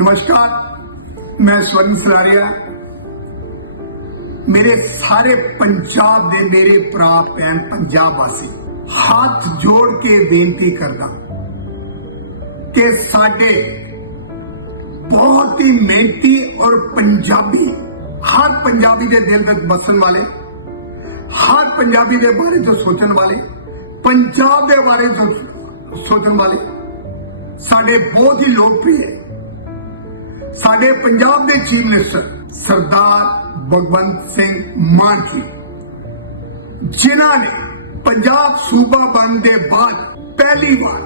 ਨਮਸਕਾਰ ਮੈਂ ਸਵਰਨ ਸਲਾਰੀਆ ਮੇਰੇ ਸਾਰੇ ਪੰਜਾਬ ਦੇ ਮੇਰੇ ਭਰਾ ਭੈਣ ਪੰਜਾਬ ਵਾਸੀ ਹੱਥ ਜੋੜ ਕੇ ਬੇਨਤੀ ਕਰਦਾ ਕਿ ਸਾਡੇ ਬਹੁਤ ਹੀ ਮਿਹਨਤੀ ਔਰ ਪੰਜਾਬੀ ਹਰ ਪੰਜਾਬੀ ਦੇ ਦਿਲ ਵਿੱਚ ਬਸਣ ਵਾਲੇ ਹਰ ਪੰਜਾਬੀ ਦੇ ਬਾਰੇ ਚ ਸੋਚਣ ਵਾਲੇ ਪੰਜਾਬ ਦੇ ਬਾਰੇ ਚ ਸੋਚਣ ਵਾਲੇ ਸਾਡੇ ਬਹੁਤ ਹੀ ਲੋਕਪ੍ਰਿਯ ਸਾਡੇ ਪੰਜਾਬ ਦੇ ਚੀਫ ਮਿਨਿਸਟਰ ਸਰਦਾਰ ਭਗਵੰਤ ਸਿੰਘ ਮਾਨ ਜੀ, ਜਿਨ੍ਹਾਂ ਨੇ ਪੰਜਾਬ ਸੂਬਾ ਬਣਨ ਦੇ ਬਾਅਦ ਪਹਿਲੀ ਵਾਰ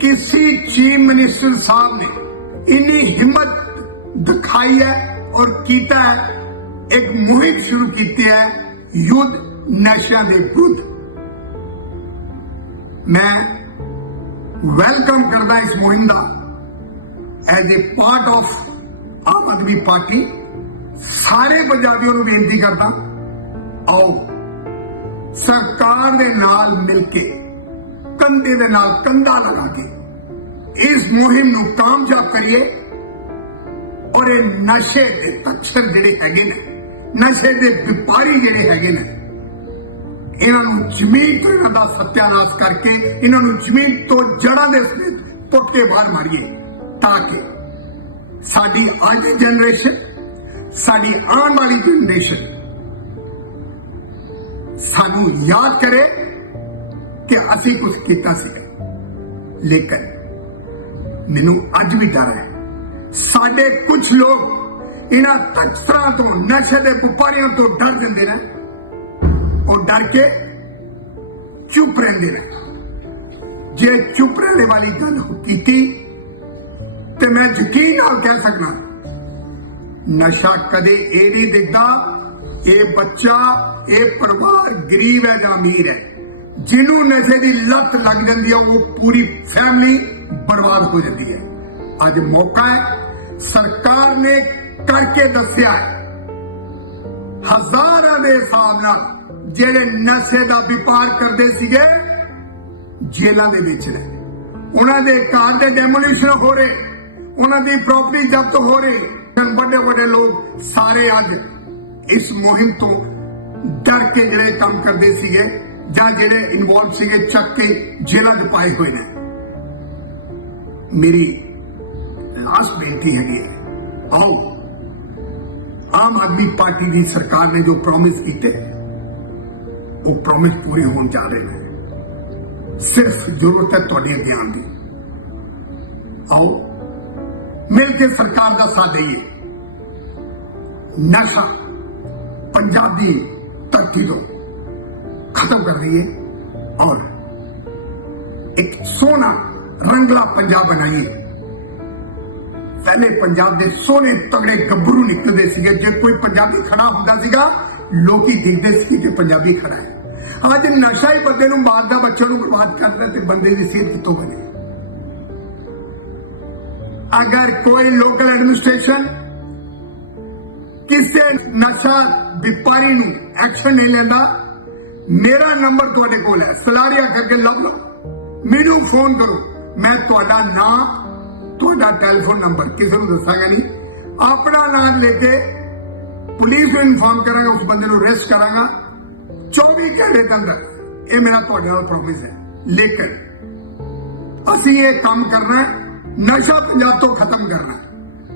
ਕਿਸੇ ਚੀਫ ਮਿਨਿਸਟਰ ਸਾਹਿਬ ਨੇ ਇੰਨੀ ਹਿੰਮਤ ਦਿਖਾਈ ਹੈ ਔਰ ਕੀਤਾ ਹੈ, ਇੱਕ ਮੁਹਿੰਮ ਸ਼ੁਰੂ ਕੀਤੀ ਹੈ ਯੁੱਧ ਨਸ਼ਿਆਂ ਦੇ ਵਿਰੁੱਧ। ਮੈਂ ਵੈਲਕਮ ਕਰਦਾ ਇਸ ਮੁਹਿੰਮ ਦਾ as a part of Aam Aadmi Party ਸਾਰੇ ਪੰਜਾਬੀਆਂ ਨੂੰ ਬੇਨਤੀ ਕਰਦਾ, ਆਓ, ਸਰਕਾਰ ਦੇ ਨਾਲ ਮਿਲ ਕੇ, ਕੰਧੇ ਦੇ ਨਾਲ ਕੰਧਾ ਲਗਾ ਕੇ, ਇਸ ਮੁਹਿੰਮ ਨੂੰ ਕਾਮਯਾਬ ਕਰੀਏ। ਔਰ ਇਹ ਨਸ਼ੇ ਦੇ ਤੱਛਰ ਜਿਹੜੇ ਹੈਗੇ ਨੇ, ਨਸ਼ੇ ਦੇ ਵਪਾਰੀ ਜਿਹੜੇ ਹੈਗੇ ਨੇ, ਇਹਨਾਂ ਨੂੰ ਜ਼ਮੀਨ ਤੋਂ ਇਹਨਾਂ ਦਾ ਸਤਿਆਨਾਸ਼ ਕਰਕੇ, ਇਹਨਾਂ ਨੂੰ ਜ਼ਮੀਨ ਤੋਂ ਜੜਾਂ ਦੇ ਸਮੇਤ ਪੁੱਟ ਕੇ ਬਾਹਰ ਮਾਰੀਏ। ਤਾਂ ਕਿ ਸਾਡੀ ਅੱਜ ਦੀ ਜਨਰੇਸ਼ਨ, ਸਾਡੀ ਆਉਣ ਵਾਲੀ ਜਨਰੇਸ਼ਨ ਸਾਨੂੰ ਯਾਦ ਕਰੇ ਕਿ ਅਸੀਂ ਕੁਝ ਕੀਤਾ ਸੀ। ਲੇਕਿਨ ਮੈਨੂੰ ਅੱਜ ਵੀ ਡਰ ਹੈ। ਸਾਡੇ ਕੁਝ ਲੋਕ ਇਹਨਾਂ ਤਖਤਰਾਂ ਤੋਂ, ਨਸ਼ੇ ਦੇ ਵਪਾਰੀਆਂ ਤੋਂ ਡਰ ਦਿੰਦੇ ਨੇ। ਉਹ ਡਰ ਕੇ ਚੁੱਪ ਰਹਿੰਦੇ ਨੇ। ਜੇ ਚੁੱਪ ਰਹਿਣ ਵਾਲੀ ਗੱਲ ਕੀਤੀ ਮੈਂ ਯਕੀਨ ਨਾਲ ਕਹਿ ਸਕਦਾ, ਨਸ਼ਾ ਕਦੇ ਇਹ ਨਹੀਂ ਦਿਖਦਾ, ਇਹ ਬੱਚਾ, ਇਹ ਪਰਿਵਾਰ ਗਰੀਬ ਹੈ ਜਾਂ ਅਮੀਰ ਹੈ। ਜਿਹਨੂੰ ਨਸ਼ੇ ਦੀ ਲੱਤ ਲੱਗ ਜਾਂਦੀ ਹੈ ਉਹ ਪੂਰੀ ਫੈਮਿਲੀ ਬਰਬਾਦ ਹੋ ਜਾਂਦੀ ਹੈ। ਅੱਜ ਮੌਕਾ ਹੈ, ਸਰਕਾਰ ਨੇ ਕਰਕੇ ਦੱਸਿਆ ਹੈ, ਹਜ਼ਾਰਾਂ ਦੇ ਹਿਸਾਬ ਨਾਲ ਜਿਹੜੇ ਨਸ਼ੇ ਦਾ ਵਪਾਰ ਕਰਦੇ ਸੀਗੇ, ਜੇਲ੍ਹਾਂ ਦੇ ਵਿੱਚ ਨੇ ਉਹਨਾਂ ਦੇ ਘਰ ਦੇ ਡੈਮੋਲੀਸ਼ਨ ਹੋ ਰਹੇ। ਉਹਨਾਂ ਦੀ ਪ੍ਰਾਪਰਟੀ ਜ਼ਬਤ ਹੋ ਰਹੀ। ਵੱਡੇ ਵੱਡੇ ਲੋਕ ਸਾਰੇ ਅੱਜ ਇਸ ਮੁਹਿੰਮ ਤੋਂ ਡਰ ਕੇ ਜਿਹੜੇ ਕੰਮ ਕਰਦੇ ਸੀਗੇ ਜਾਂ ਜਿਹੜੇ ਇਨਵੋਲਵ ਸੀਗੇ, ਚੱਕ ਕੇ ਜੇਲ੍ਹਾਂ 'ਚ ਪਾਏ ਹੋਏ ਨੇ। ਮੇਰੀ ਲਾਸਟ ਬੇਨਤੀ ਹੈਗੀ ਆਓ, ਆਮ ਆਦਮੀ ਪਾਰਟੀ ਦੀ ਸਰਕਾਰ ਨੇ ਜੋ ਪ੍ਰੋਮਿਸ ਕੀਤੇ, ਉਹ ਪ੍ਰੋਮਿਸ ਪੂਰੇ ਹੋਣ ਜਾ ਰਹੇ ਨੇ। ਸਿਰਫ ਜ਼ਰੂਰਤ ਹੈ ਤੁਹਾਡੇ ਗਿਆਨ ਦੀ। ਆਓ ਮਿਲ ਕੇ ਸਰਕਾਰ ਦਾ ਸਾਥ ਦਈਏ। ਨਸ਼ਾ ਪੰਜਾਬੀ ਧਰਤੀ ਤੋਂ ਖਤਮ ਕਰ ਰਹੀ ਔਰ ਇੱਕ ਸੋਨਾ ਰੰਗਲਾ ਪੰਜਾਬ ਬਣਾਈਏ। ਪਹਿਲੇ ਪੰਜਾਬ ਦੇ ਸੋਹਣੇ ਤਗੜੇ ਗੱਭਰੂ ਨਿਕਲਦੇ ਸੀਗੇ, ਜੇ ਕੋਈ ਪੰਜਾਬੀ ਖੜਾ ਹੁੰਦਾ ਸੀਗਾ, ਲੋਕੀ ਦੇਖਦੇ ਸੀ ਕਿ ਪੰਜਾਬੀ ਖੜਾ ਹੈ। ਅੱਜ ਨਸ਼ਾ ਹੀ ਬੰਦੇ ਨੂੰ ਮਾਰਦਾ, ਬੱਚਿਆਂ ਨੂੰ ਬਰਬਾਦ ਕਰਦਾ ਤੇ ਬੰਦੇ ਦੀ ਸਿਹਤ ਕਿੱਥੋਂ ਬਣੇ? ਅਗਰ ਕੋਈ ਲੋਕਲ ਐਡਮਿਨਿਸਟ੍ਰੇਸ਼ਨ ਕਿਸੇ ਨਸ਼ਾ ਵਪਾਰੀ ਨੂੰ ਐਕਸ਼ਨ ਨਹੀਂ ਲੈਂਦਾ, ਮੇਰਾ ਨੰਬਰ ਤੁਹਾਡੇ ਕੋਲ ਹੈ। ਸਲਾਰੀਆ ਕਰਕੇ ਲੱਭ ਲਓ। ਮੈਨੂੰ ਫੋਨ ਕਰੋ। ਮੈਂ ਤੁਹਾਡਾ ਨਾਮ, ਤੁਹਾਡਾ ਟੈਲੀਫੋਨ ਨੰਬਰ ਕਿਸੇ ਨੂੰ ਦੱਸਾਂਗਾ ਨਹੀਂ। ਆਪਣਾ ਨਾਮ ਲੈ ਕੇ ਪੁਲਿਸ ਨੂੰ ਇਨਫੋਰਮ ਕਰਾਂਗਾ, ਉਸ ਬੰਦੇ ਨੂੰ ਅਰੈਸਟ ਕਰਾਂਗਾ। 24 ਘੰਟੇ ਦੇ ਅੰਦਰ ਇਹ ਮੇਰਾ ਤੁਹਾਡੇ ਨਾਲ ਪ੍ਰੋਮਿਸ ਹੈ। ਲੇਕਿਨ ਅਸੀਂ ਇਹ ਕੰਮ ਕਰਨਾ ਹੈ। ਨਸ਼ਾ ਪੰਜਾਬ ਤੋਂ ਖਤਮ ਕਰਨਾ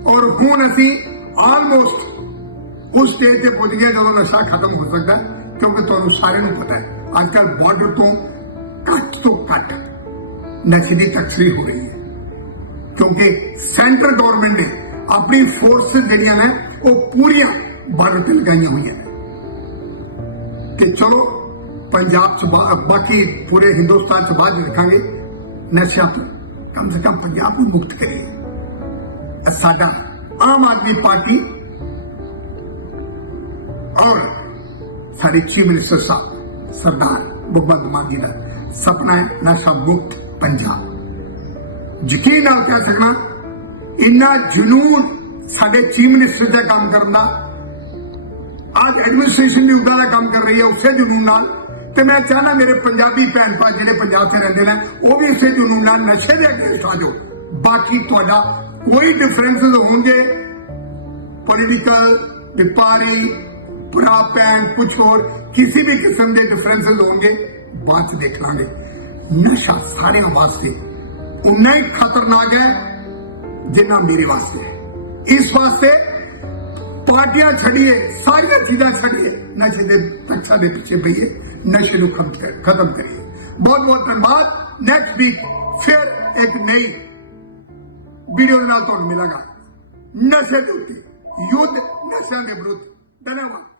ਔਰ ਹੁਣ ਅਸੀਂ ਆਲਮੋਸਟ ਉਸ ਸਟੇਜ ਤੇ ਪਹੁੰਚ ਗਏ ਜਦੋਂ ਨਸ਼ਾ ਖਤਮ ਹੋ ਸਕਦਾ ਕਿਉਂਕਿ ਤੁਹਾਨੂੰ ਸਾਰਿਆਂ ਨੂੰ ਪਤਾ ਹੈ ਅੱਜ ਕੱਲ ਬਾਰਡਰ ਤੋਂ ਘੱਟ ਤੋਂ ਘੱਟ ਨਸ਼ੇ ਦੀ ਤਕਸਰੀ ਹੋ ਰਹੀ ਹੈ। ਕਿਉਂਕਿ ਸੈਂਟਰ ਗਵਰਨਮੈਂਟ ਨੇ ਆਪਣੀ ਫੋਰਸਸ ਜਿਹੜੀਆਂ ਨੇ, ਉਹ ਪੂਰੀਆਂ ਬਾਰਡਰ ਤੇ ਲਗਾਈਆਂ ਹੋਈਆਂ ਨੇ। ਕਿ ਚਲੋ, ਪੰਜਾਬ ਚ ਬਾਕੀ ਪੂਰੇ ਹਿੰਦੁਸਤਾਨ ਚ ਬਾਅਦ ਰੱਖਾਂਗੇ ਨਸ਼ਿਆਂ ਤੋਂ। ਕਮ ਸੇ ਕਮ ਪੰਜਾਬ ਨੂੰ ਮੁਕਤ ਕਰੀਏ ਇਹ ਸਾਡਾ ਆਮ ਆਦਮੀ ਪਾਰਟੀ ਔਰ ਸਾਡੇ ਚੀਫ ਮਿਨਿਸਟਰ ਸਾਹਿਬ ਸਰਦਾਰ ਭਗਵੰਤ ਮਾਨ ਜੀ ਦਾ ਸੁਪਨਾ ਹੈ ਨਸ਼ਾ ਮੁਕਤ ਪੰਜਾਬ ਯਕੀਨ ਨਾਲ ਕਹਿ ਸਕਦਾ ਇੰਨਾ ਜਨੂਨ ਸਾਡੇ ਚੀਫ ਮਿਨਿਸਟਰ ਦਾ ਕੰਮ ਕਰਨ ਦਾ ਅੱਜ ਐਡਮਿਨਿਸਟ੍ਰੇਸ਼ਨ ਵੀ ਉਦਾਂ ਦਾ ਕੰਮ ਕਰ ਰਹੀ ਹੈ ਉਸੇ ਜਨੂਨ ਨਾਲ ਤੇ ਮੈਂ ਚਾਹਨਾ ਮੇਰੇ ਪੰਜਾਬੀ ਭੈਣ ਭਰਾ ਜਿਹੜੇ ਪੰਜਾਬ 'ਚ ਰਹਿੰਦੇ ਨੇ, ਉਹ ਵੀ ਇਸੇ ਜਨੂਨ ਨਾਲ ਨਸ਼ੇ ਦੇ ਅੱਗੇ ਆ ਜਾਓ। ਬਾਕੀ ਤੁਹਾਡਾ ਕੋਈ ਡਿਫਰੈਂਸਸ ਹੋਣਗੇ। ਪੋਲੀਟੀਕਲ ਵਪਾਰੀ, ਭਰਾ, ਭੈਣ ਕੁਝ ਹੋਰ, ਕਿਸੇ ਵੀ ਕਿਸਮ ਦੇ ਡਿਫਰੈਂਸਸ ਹੋਣਗੇ, ਬਾਅਦ ਚ ਦੇਖ ਲਾਂਗੇ। ਨਸ਼ਾ ਸਾਰਿਆਂ ਵਾਸਤੇ ਉਨਾ ਹੀ ਖਤਰਨਾਕ ਹੈ ਜਿੰਨਾ ਮੇਰੇ ਵਾਸਤੇ ਹੈ। ਇਸ ਵਾਸਤੇ ਪਾਰਟੀਆਂ ਛੱਡੀਏ, ਸਾਰੀਆਂ ਚੀਜ਼ਾਂ ਛੱਡੀਏ ਨਸ਼ੇ ਦੇ ਪਿੱਛੇ ਦੇ ਪਿੱਛੇ ਪਈਏ ਨਸ਼ੇ ਨੂੰ ਖਤਮ ਖਤਮ ਕਰੀਏ ਬਹੁਤ ਬਹੁਤ ਧੰਨਵਾਦ। ਨੈਕਸਟ ਵੀਕ ਫਿਰ ਇੱਕ ਨਈ ਵੀਡੀਓ ਨਾਲ ਤੁਹਾਨੂੰ ਮਿਲਾਂਗਾ। ਨਸ਼ੇ ਦੇ ਉੱਤੇ, ਯੁੱਧ ਨਸ਼ਿਆਂ ਦੇ ਵਿਰੁੱਧ। ਧੰਨਵਾਦ।